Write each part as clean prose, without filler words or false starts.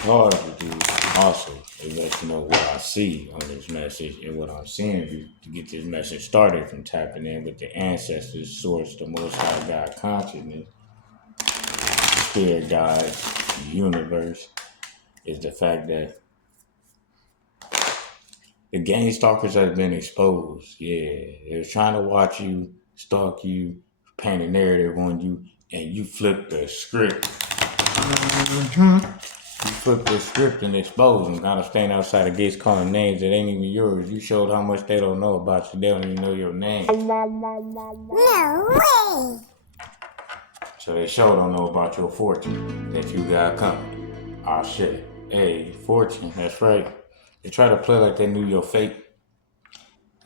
hard to do also is let you know what I see on this message and what I'm seeing to get this message started from tapping in with the ancestors, source, the most high God consciousness, spirit guides, universe, is the fact that the gang stalkers have been exposed. Yeah, they're trying to watch you, stalk you, paint a narrative on you, and you flip the script. You flip the script and expose them. Kind of staying outside the gates calling names that ain't even yours. You showed how much they don't know about you. They don't even know your name. No way! So they sure don't know about your fortune that you got coming. Ah, shit. Hey, fortune, that's right. They try to play like they knew your fate,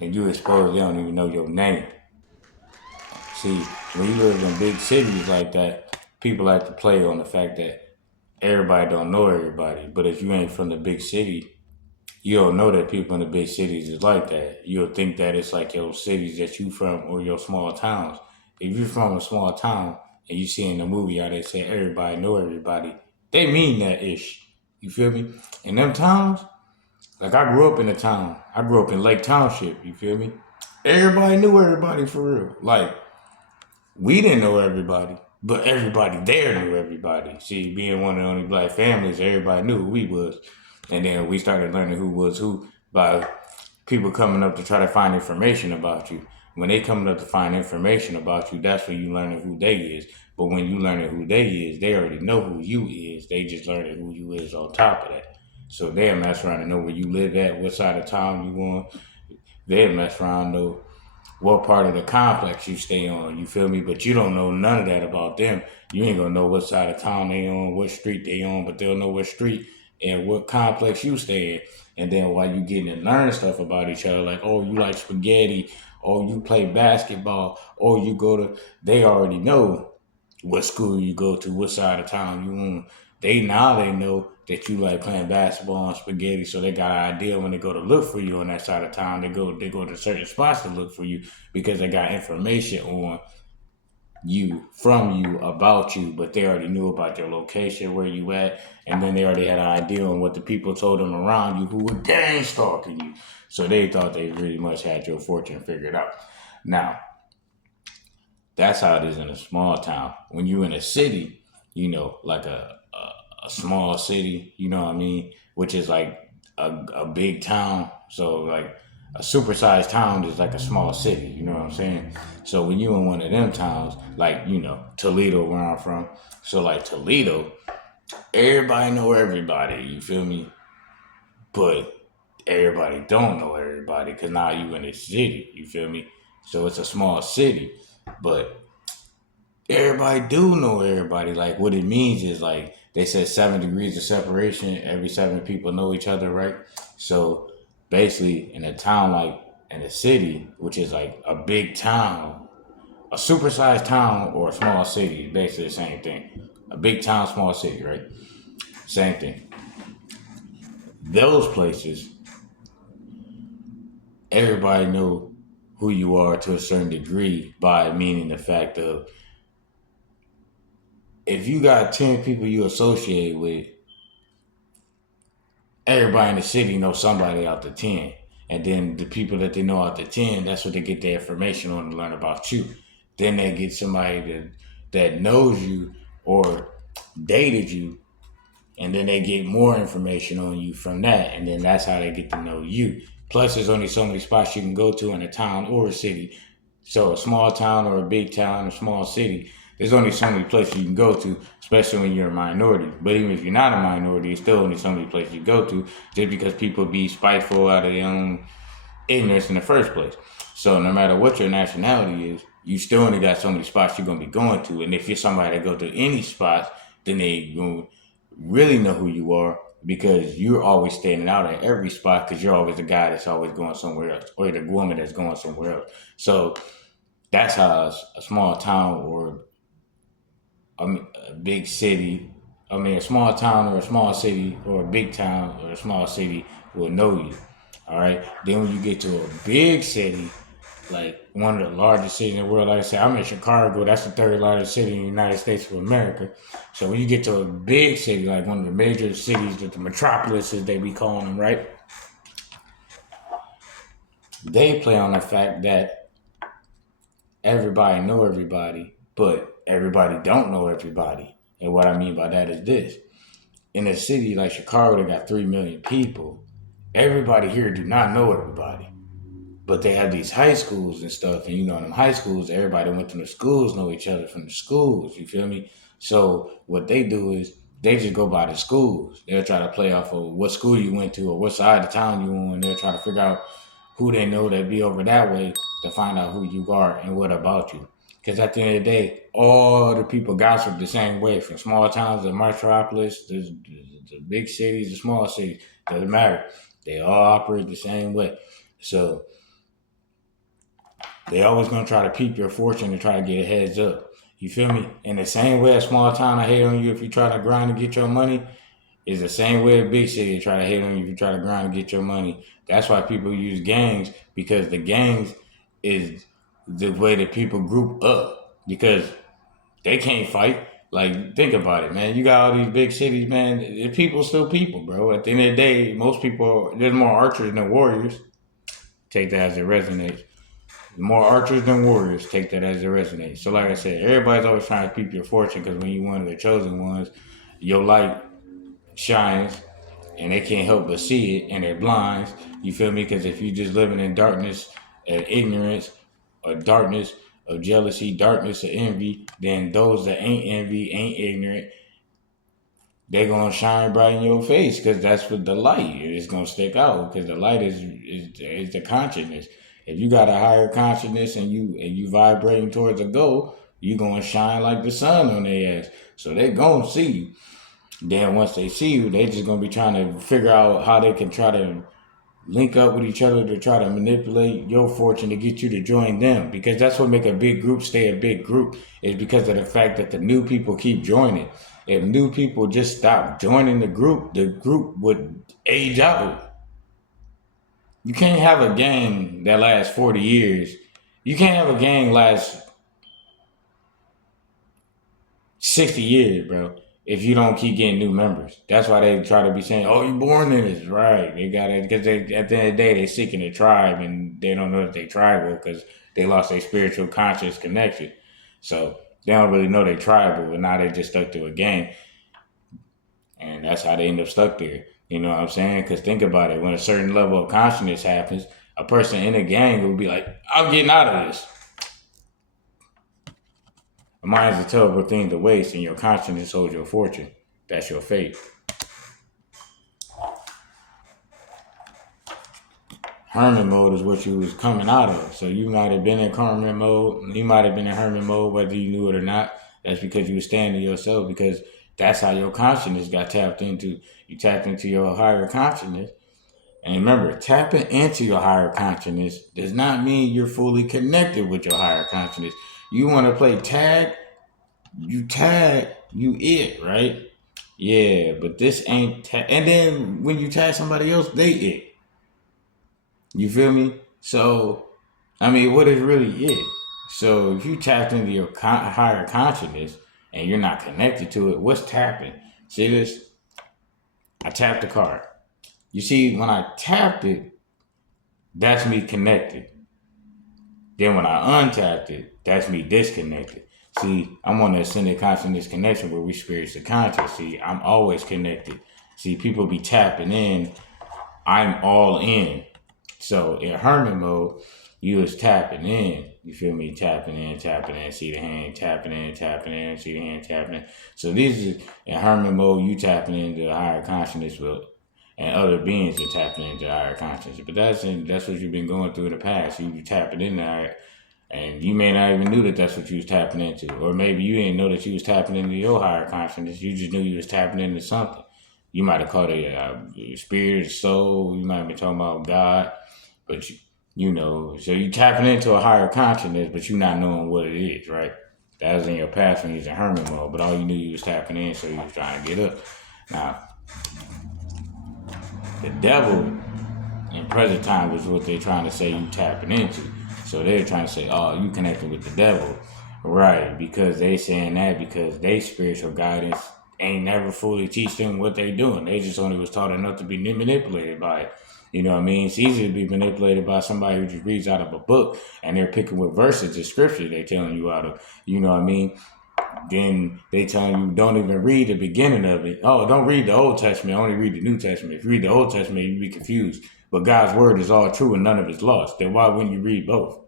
and you expose they don't even know your name. See, when you live in big cities like that, people like to play on the fact that everybody don't know everybody. But if you ain't from the big city, you don't know that people in the big cities is like that. You'll think that it's like your cities that you from or your small towns. If you're from a small town and you see in the movie how they say everybody know everybody, they mean that ish. You feel me? In them towns, like I grew up in a town. I grew up in Lake Township. You feel me? Everybody knew everybody for real. Like we didn't know everybody, but everybody there knew everybody. See, being one of the only black families, everybody knew who we was. And then we started learning who was who by people coming up to try to find information about you. When they coming up to find information about you, that's when you learning who they is. But when you learning who they is, they already know who you is. They just learning who you is on top of that. So they'll mess around and know where you live at, what side of town you on. They'll mess around and know what part of the complex you stay on, you feel me? But you don't know none of that about them. You ain't gonna know what side of town they on, what street they on, but they'll know what street and what complex you stay in. And then while you getting to learn stuff about each other, like, oh, you like spaghetti, or you play basketball, or you go to, they already know what school you go to, what side of town you on. They know that you like playing basketball and spaghetti, so they got an idea when they go to look for you on that side of town. They go to certain spots to look for you because they got information on you, from you, about you, but they already knew about your location, where you at, and then they already had an idea on what the people told them around you who were gang stalking you. So they thought they really much had your fortune figured out. Now, that's how it is in a small town. When you in a city, like a small city, you know what I mean, which is like a big town. So like a supersized town is like a small city, you know what I'm saying? So when you in one of them towns, like, Toledo where I'm from, so like Toledo, everybody know everybody, you feel me? But everybody don't know everybody because now you in a city, you feel me? So it's a small city, but everybody do know everybody. Like what it means is like they said 7 degrees of separation. Every 7 people know each other, right? So basically, in a town like in a city, which is like a big town, a supersized town or a small city, basically the same thing. A big town, small city, right? Same thing. Those places, everybody know who you are to a certain degree by meaning the fact of if you got 10 people you associate with, everybody in the city knows somebody out the 10. And then the people that they know out the 10, that's what they get their information on to learn about you. Then they get somebody that knows you or dated you, and then they get more information on you from that. And then that's how they get to know you. Plus, there's only so many spots you can go to in a town or a city. So a small town or a big town or small city, there's only so many places you can go to, especially when you're a minority. But even if you're not a minority, it's still only so many places you go to just because people be spiteful out of their own ignorance in the first place. So no matter what your nationality is, you still only got so many spots you're going to be going to. And if you're somebody that go to any spots, then they going to really know who you are because you're always standing out at every spot because you're always the guy that's always going somewhere else or the woman that's going somewhere else. So that's how a small town or a big city, a small town or a small city or a big town or a small city will know you. All right. Then when you get to a big city, like one of the largest cities in the world. Like I said, I'm in Chicago. That's the third largest city in the United States of America. So when you get to a big city, like one of the major cities, the metropolises they be calling them, right? They play on the fact that everybody know everybody, but everybody don't know everybody. And what I mean by that is this. In a city like Chicago that got 3 million people, everybody here do not know everybody. But they have these high schools and stuff, and in them high schools, everybody went to the schools know each other from the schools. You feel me? So what they do is they just go by the schools. They'll try to play off of what school you went to or what side of town you on. They'll try to figure out who they know that be over that way to find out who you are and what about you. Because at the end of the day, all the people gossip the same way, from small towns to metropolis, the big cities, the small cities. Doesn't matter. They all operate the same way. So they always gonna try to peep your fortune and try to get a heads up. You feel me? In the same way a small town I hate on you if you try to grind and get your money, is the same way a big city try to hate on you if you try to grind and get your money. That's why people use gangs, because the gangs is the way that people group up, because they can't fight. Like, think about it, man. You got all these big cities, man. People still people, bro. At the end of the day, most people, there's more archers than warriors. Take that as it resonates. More archers than warriors. Take that as it resonates. So like I said, everybody's always trying to peep your fortune, because when you're one of the chosen ones, your light shines and they can't help but see it, and they're blinds. You feel me? Because if you just living in darkness and ignorance, or darkness of jealousy, darkness of envy, then those that ain't envy, ain't ignorant, they're gonna shine bright in your face, because that's what the light is gonna stick out, because the light is the consciousness. If you got a higher consciousness and you vibrating towards a goal, you gonna shine like the sun on their ass. So they gonna see you. Then once they see you, they just gonna be trying to figure out how they can try to link up with each other to try to manipulate your fortune to get you to join them. Because that's what make a big group stay a big group, is because of the fact that the new people keep joining. If new people just stop joining the group would age out. You can't have a gang that lasts 40 years. You can't have a gang last 60 years, bro, if you don't keep getting new members. That's why they try to be saying, oh, you born in this. Right. They got it, because they, at the end of the day, they seeking a tribe, and they don't know that they tribal because they lost their spiritual conscious connection. So they don't really know they tribal, but now they just stuck to a gang. And that's how they end up stuck there. You know what I'm saying? Because think about it. When a certain level of consciousness happens, a person in a gang will be like, I'm getting out of this. A mind is a terrible thing to waste, and your consciousness holds your fortune. That's your fate. Hermit mode is what you was coming out of. So you might have been in hermit mode. You might have been in hermit mode whether you knew it or not. That's because you were standing to yourself, because that's how your consciousness got tapped into. You tapped into your higher consciousness. And remember, tapping into your higher consciousness does not mean you're fully connected with your higher consciousness. You want to play tag, you it, right? Yeah, but this ain't tag. And then when you tag somebody else, they it. You feel me? So, I mean, what is really it? So if you tapped into your higher consciousness and you're not connected to it, what's tapping? See this? I tapped the card. You see, when I tapped it, that's me connected. Then when I untapped it, that's me disconnected. See, I'm on the ascended consciousness connection where we spiritually conscious. See, I'm always connected. See, people be tapping in. I'm all in. So in hermit mode, you was tapping in. You feel me? Tapping in, see the hand, tapping in, see the hand, tapping in. So this is in hermit mode, you tapping into the higher consciousness with, and other beings are tapping into the higher consciousness. But that's what you've been going through in the past. You tapping in there, and you may not even knew that that's what you was tapping into. Or maybe you didn't know that you was tapping into your higher consciousness. You just knew you was tapping into something. You might have called it a spirit, soul. You might have been talking about God. But you know, so you tapping into a higher consciousness, but you not knowing what it is, right? That was in your past when you was in hermit mode, but all you knew you was tapping in, so you was trying to get up. Now, the devil in present time was what they're trying to say you tapping into. So they're trying to say, oh, you connected with the devil. Right, because they saying that because they spiritual guidance ain't never fully teach them what they doing. They just only was taught enough to be manipulated by it. You know what I mean? It's easy to be manipulated by somebody who just reads out of a book and they're picking with verses of scripture they're telling you out of. You know what I mean? Then they telling you don't even read the beginning of it. Oh, don't read the Old Testament, only read the New Testament. If you read the Old Testament, you'd be confused. But God's word is all true and none of it's lost. Then why wouldn't you read both?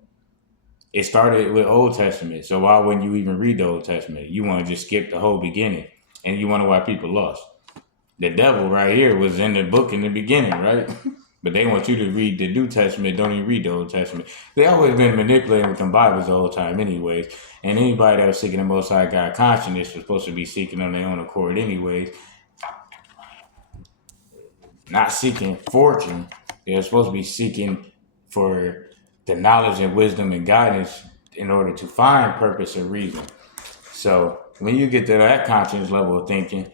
It started with Old Testament, so why wouldn't you even read the Old Testament? You want to just skip the whole beginning, and you wonder why people lost. The devil right here was in the book in the beginning, right? But they want you to read the New Testament, don't even read the Old Testament. They always been manipulating with them Bibles the whole time anyways. And anybody that was seeking the Most High God consciousness was supposed to be seeking on their own accord anyways. Not seeking fortune. They're supposed to be seeking for the knowledge and wisdom and guidance in order to find purpose and reason. So when you get to that conscious level of thinking,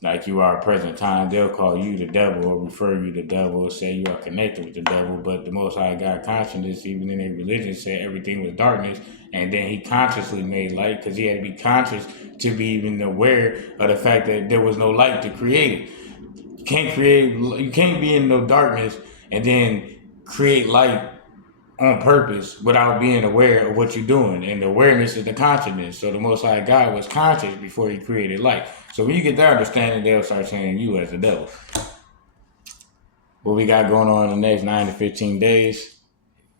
like you are at present time, they'll call you the devil or refer you to the devil or say you are connected with the devil. But the Most High God consciousness, even in their religion, said everything was darkness. And then he consciously made light because he had to be conscious to be even aware of the fact that there was no light to create it. You can't be in no darkness and then create light on purpose without being aware of what you're doing. And the awareness is the consciousness. So the Most High God was conscious before he created light. So when you get that understanding, they'll start saying you as the devil. What we got going on in the next 9 to 15 days,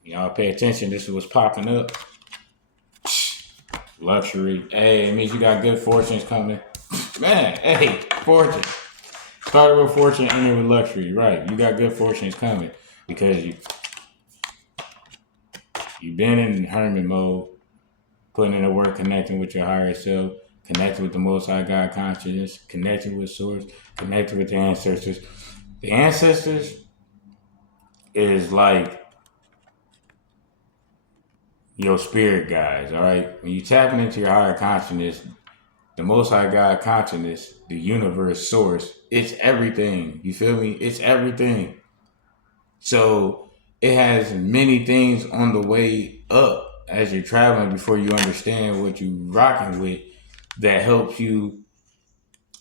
y'all pay attention. This is what's popping up. Luxury. Hey, it means you got good fortunes coming. Man, hey, fortune. Started with fortune, ended with luxury. Right, you got good fortunes coming because you've been in hermit mode, putting in the work, connecting with your higher self, connecting with the Most High God consciousness, connecting with Source, connecting with the ancestors. The ancestors is like your spirit guides, all right? When you tapping into your higher consciousness, the Most High God consciousness, the universe, Source, it's everything. You feel me? It's everything. So it has many things on the way up as you're traveling before you understand what you're rocking with that helps you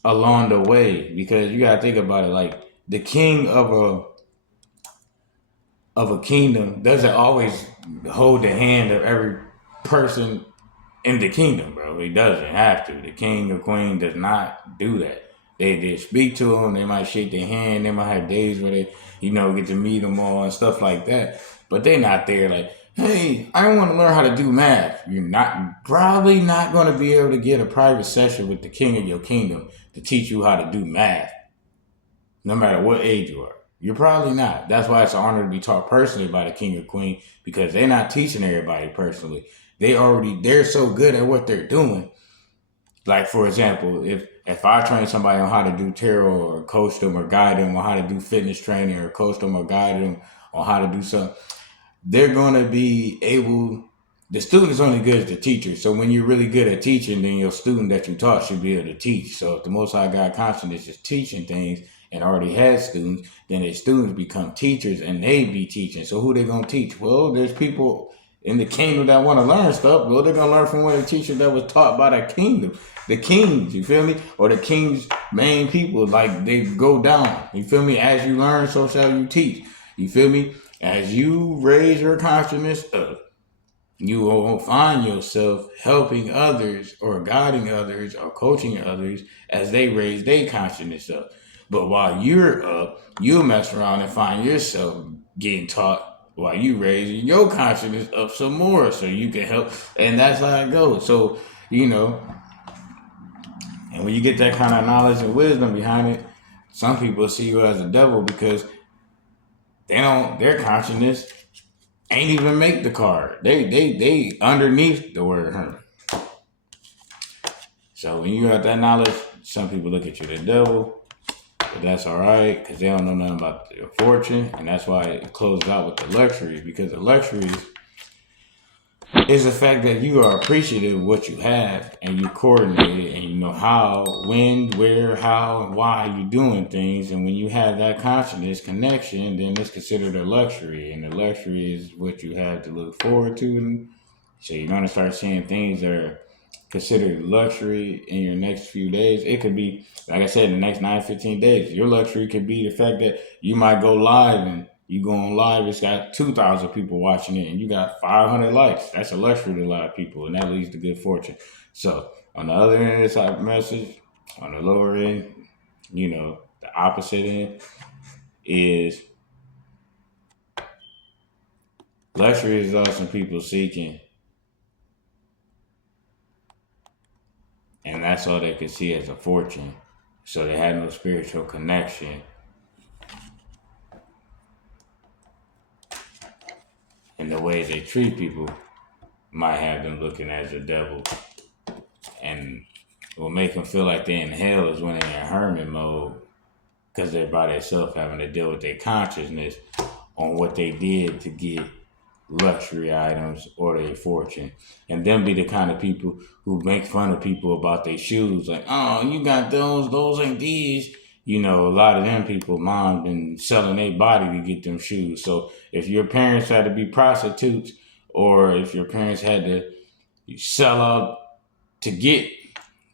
along the way. Because you gotta think about it, like the king of a kingdom doesn't always hold the hand of every person in the kingdom, bro. He doesn't have to. The king or queen does not do that. They speak to them. They might shake their hand. They might have days where they, get to meet them all and stuff like that. But they're not there like, hey, I want to learn how to do math. You're probably not going to be able to get a private session with the king of your kingdom to teach you how to do math, no matter what age you are. You're probably not. That's why it's an honor to be taught personally by the king or queen, because they're not teaching everybody personally. They're so good at what they're doing. Like, for example, if I train somebody on how to do tarot or coach them or guide them on how to do fitness training or coach them or guide them on how to do something, they're going to be able, the student is only good as the teacher. So when you're really good at teaching, then your student that you taught should be able to teach. So if the Most High God consciousness is teaching things and already has students, then their students become teachers and they be teaching. So who they going to teach? Well, there's people in the kingdom that want to learn stuff. Well, they're going to learn from one of the teachers that was taught by the kingdom. The kings, you feel me? Or the king's main people, like they go down. You feel me? As you learn, so shall you teach. You feel me? As you raise your consciousness up, you will find yourself helping others or guiding others or coaching others as they raise their consciousness up. But while you're up, you'll mess around and find yourself getting taught while you raising your consciousness up some more so you can help. And that's how it goes. So, and when you get that kind of knowledge and wisdom behind it, some people see you as a devil because their consciousness ain't even make the card. They underneath the word hermit. So when you got that knowledge, some people look at you the devil, but that's all right because they don't know nothing about your fortune, and that's why it closes out with the luxuries, because the luxuries, is the fact that you are appreciative of what you have and you coordinate it and you know how, when, where, how, and why you're doing things. And when you have that consciousness connection, then it's considered a luxury. And the luxury is what you have to look forward to. And so you're going to start seeing things that are considered luxury in your next few days. It could be, like I said, the next 9-15 days. Your luxury could be the fact that you might go live and you go on live, it's got 2,000 people watching it and you got 500 likes. That's a luxury to a lot of people, and that leads to good fortune. So on the other end of this type of message, on the lower end, you know, the opposite end is luxury is also people seeking, and that's all they could see as a fortune. So they had no spiritual connection. And the ways they treat people might have them looking as a devil. And what make them feel like they're in hell is when they're in hermit mode, because they're by themselves having to deal with their consciousness on what they did to get luxury items or their fortune. And them be the kind of people who make fun of people about their shoes. Like, oh, you got those ain't these. You know, a lot of them people, mom, been selling their body to get them shoes. So if your parents had to be prostitutes, or if your parents had to sell out to get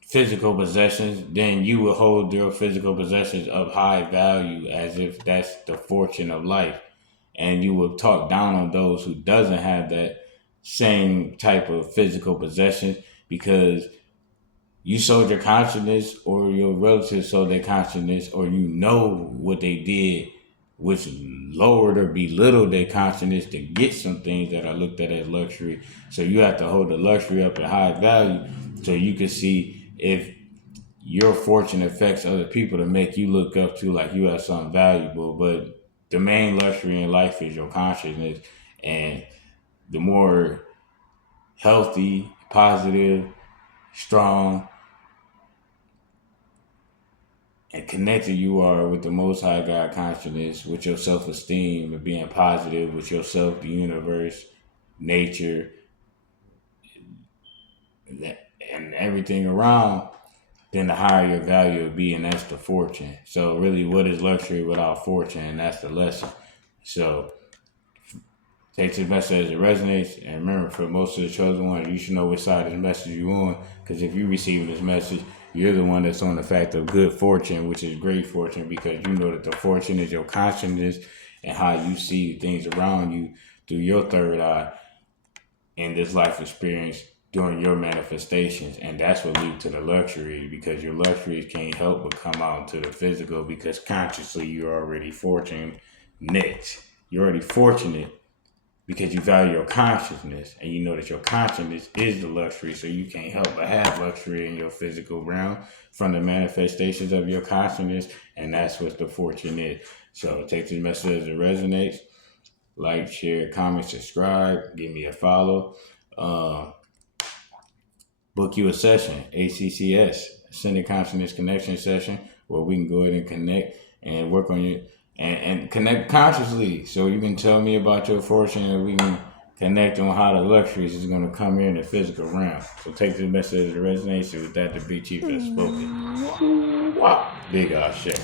physical possessions, then you will hold your physical possessions of high value as if that's the fortune of life. And you will talk down on those who doesn't have that same type of physical possessions because you sold your consciousness or your relatives sold their consciousness or you know what they did, which lowered or belittled their consciousness to get some things that are looked at as luxury. So you have to hold the luxury up at high value so you can see if your fortune affects other people to make you look up to like you have something valuable. But the main luxury in life is your consciousness. And the more healthy, positive, strong, and connected you are with the Most High God consciousness, with your self-esteem and being positive with yourself, the universe, nature, and everything around, then the higher your value will be, and that's the fortune. So really, what is luxury without fortune? And that's the lesson. So take this message as it resonates, and remember, for most of the chosen ones, you should know which side of the message you're on, because if you receive this message, you're the one that's on the fact of good fortune, which is great fortune, because you know that the fortune is your consciousness and how you see things around you through your third eye in this life experience during your manifestations. And that's what leads to the luxury, because your luxuries can't help but come out into the physical, because consciously you're already fortunate. You're already fortunate because you value your consciousness and you know that your consciousness is the luxury, so you can't help but have luxury in your physical realm from the manifestations of your consciousness, and that's what the fortune is. So take this message as it resonates. Like, share, comment, subscribe, give me a follow. Book you a session, ACCS, Ascended Consciousness Connection session, where we can go ahead and connect and work on you and connect consciously. So you can tell me about your fortune and we can connect on how the luxuries is going to come in the physical realm. So take this message as it resonates. With that, the big chief has spoken. Wow. Big shit.